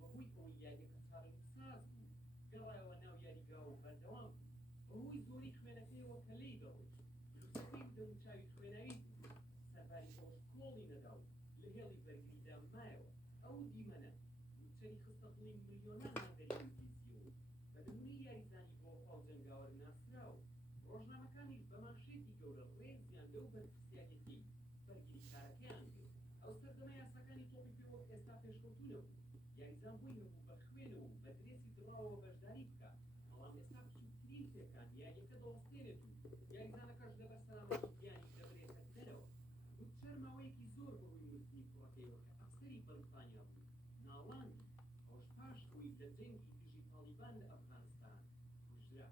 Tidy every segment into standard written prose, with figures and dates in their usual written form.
بەهۆی ئەوەی یاریەکە چارەنووس ساز بوو گەڕایەوە ناو یاریگا و بەردەوام بوو بەهۆی زۆری خوێنەکەیەوە کە لی دەڕۆی دروستەکەی دەموچاوی خوێناوی بوو سەرباری ئەوەش کۆڵی نەدا و لە هێڵی بەرگریدا مایەوە ئەو دیمەنە موچەری خستە دڵی ملیۆنان هەنگەری ئینگلیزیەوە بە نمونەی یاریزانی بۆ پاو جەنگاوەر ناسراوە ڕۆژنامەکانیش بە ماشێتی گەورە ڕێزیان لەو بەرپرسیارەتی بەرگریکارەکەیان کرد ئەو سەردەمە یاساکانی تۆپی پێ وەک ئێستا پێشکەوتوونە بوو یاریزان بووی هەبوو بە خوێنەوە و بە درێسی دڕاوەوە بەشداری بکات بەڵام ئێستا بچووکترین پێکان یاریەکە دەوەستێنێت و یاریزانەکەش لەبەر سەلامەتی گیانی دەبرێتە دەرەوە وتچەر ماوەیەکی زۆر بەهۆی مردنی کوڕەکەیەوە کە ئەفسەری بەریتانیا بوو ناڵاندی ئەوەش پاش ئەوەی لە جەنگی دژی تاڵیبان لە ئەفغانستان کوژرا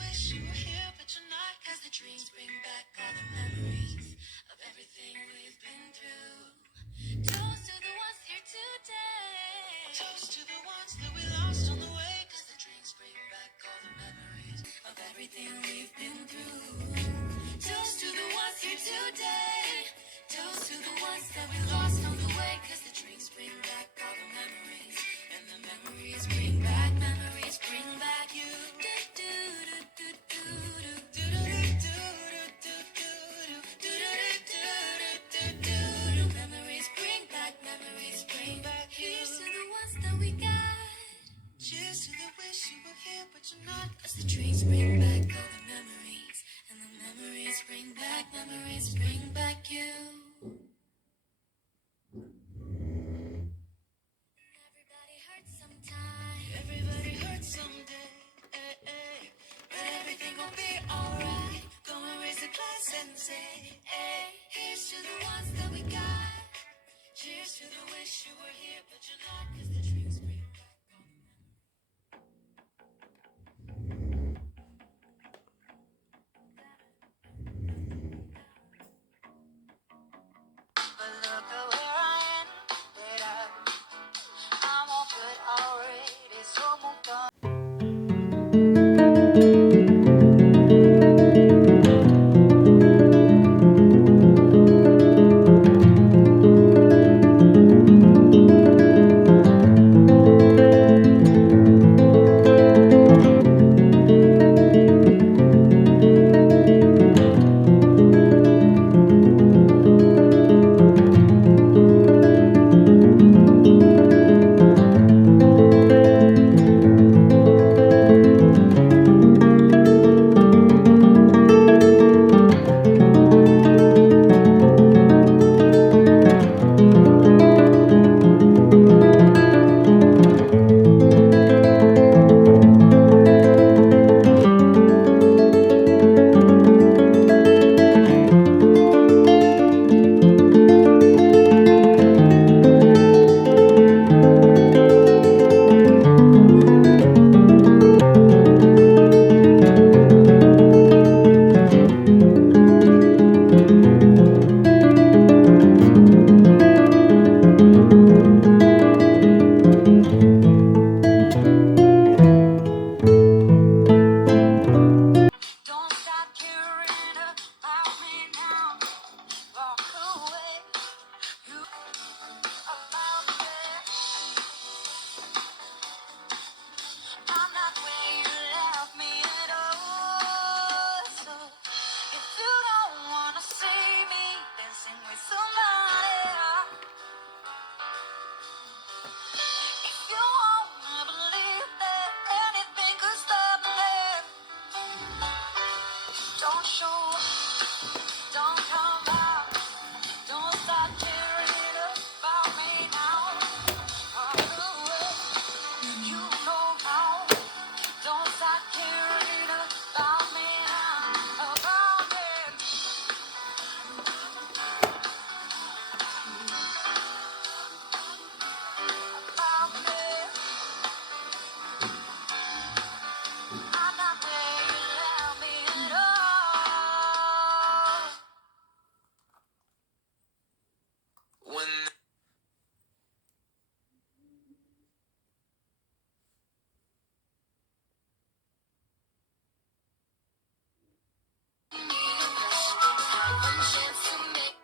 wish you were here, but you're not. 'Cause the dreams bring back all the memories of everything we've been through. Toast to the ones here today. Toast to the ones that we lost on the way. 'Cause the dreams bring back all the memories of everything we've been through. Toast to the ones here today. Toast to the ones that we lost on the way. 'Cause the dreams bring back all the memories. And the memories bring back you. Do, do, do, do, do, do, do, do, do, do, do, do, do, do, do. Memories bring back you. Here's to the ones that we got. Cheers to the wish you were here, but you're not. 'Cause the dreams bring back all the memories. And the memories bring back you. Everybody hurts sometime. Everybody hurts someday. But everything gon' be alright. Go and raise a glass and say, hey, here's to the ones that we got. Cheers to the wish you were here, but you're not. 'Cause the dreams bring back all the memories. But look at where I ended up. I'm all good already, so moved on. Don't stop caring about me now. Walk away. You about it. I'm not where you left me at all. So if you don't wanna see me dancing with somebody, if you wanna believe that anything could stop me, don't show up, don't come out, don't stop caring about me now. Walk away, you know how. Don't stop caring about me now. About me, about me. I'm not where you left me at all. When one chance to make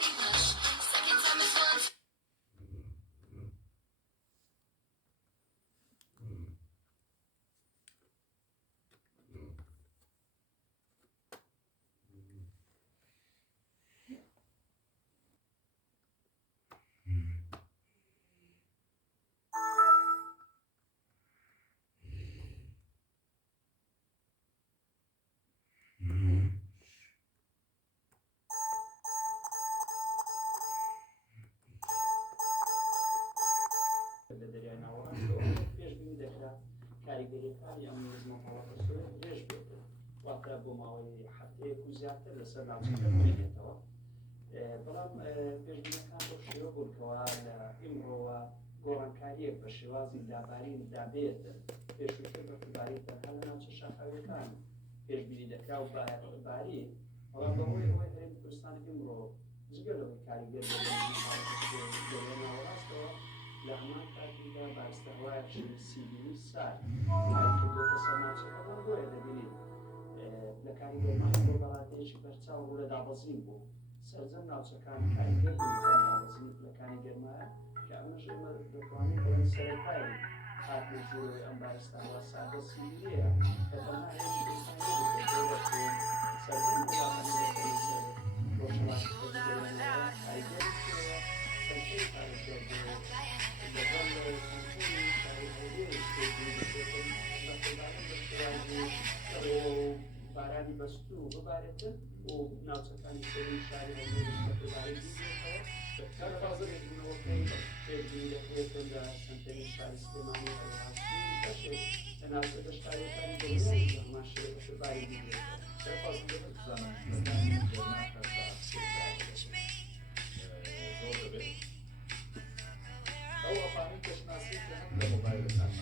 me blush. Second time is one. لەدەریای ناوەڕاستەوە پێشبینی دەکرا کاریگەریەکانی ئەم زمانەوە درێژ بێت واتە بۆ ماوەی هەفتەیەک و زیاتر لەسەر ناوچەکە بێتەوە بەڵام پێشبینیەکان بۆ شێوە بوون کەوا لە ئیمڕۆوە گۆڕانکاریەک بە شێوازی دابارین دابێتن پێشووتر بە کوردباری تەنها لە ناوچە شاخەویەکان پێشبینی دەکرا و باری بەڵام بەهۆی ئەوەی هەرێمی کوردستانی ئیمڕۆ جگەلەوەی کاریگەر ناوەڕاستەوە لە هەمان کاتیدا بارستەهوایەکی سیبیلی سار کردوتە سەر ناوچەکە بۆ بۆیە دەبینیت لە کاریگەرمانی بۆ بەڵاتەیەکی بەرچاو ڕوو لە دابەزین بوو سەرجەم ناوچەکان کاریگەر دابەزینی پلەکانی گەرمایە کە ئەمەش ئێمە دەتوانین بڵێن سەرەتای هاتنە ژوورەوەی ئەم بارستەهوا سادە سیبیلیە کە تەنها هەرێمی کوردستانی سەرجەم وڵاتانی سەر ڕۆژهەڵاتی کاریگەر سەرچەی کارەکەر بارانی بەستوو ببارێتن و ناوچەکانی سەری شاری هەڵمێری بەکار تازەێنەوەکەی پێبوو دەکرێتن لە سنتەری شاری سلێمانی هەڵهاتی بەشێک لە ناوچە گەشتاریەکانی دەوڵەتی هەماشەیە بەشباری بگرێت ئەو ئەفانی پێشناسی کە هەم لە مۆبایلەکان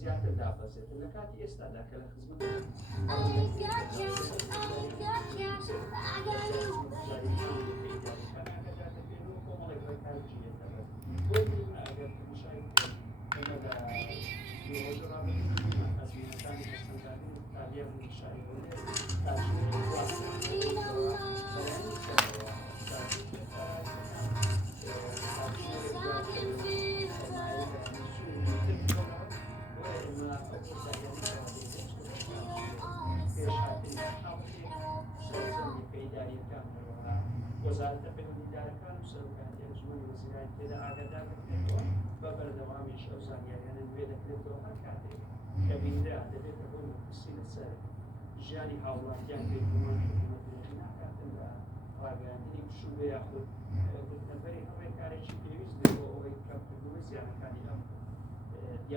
زیاتر دابەزێت لە کاتی ئێستادا کە لە خزمەت وەزارەتە پەیوەندیدارەکان و سەرۆکاتی ئەنجومەنی وەزیران تێدا ئاگادار دەکرێتەوە بە بەردەوامیش ئەو زانیاریانە نوێ دەکرێتەوە هەر کاتێک کە بینرا دەبێتە بۆ مەترسی لەسەر ژیانی هاوڵاتیان پێگومان حکوومەتێکی ناکاتن بە ڕاگەیاندنی پشووە یاخود گوتنەبەری هەمووی کارێکی پێویست بێت بۆ ئەوەی کەمکردنەوەی زیانەکانی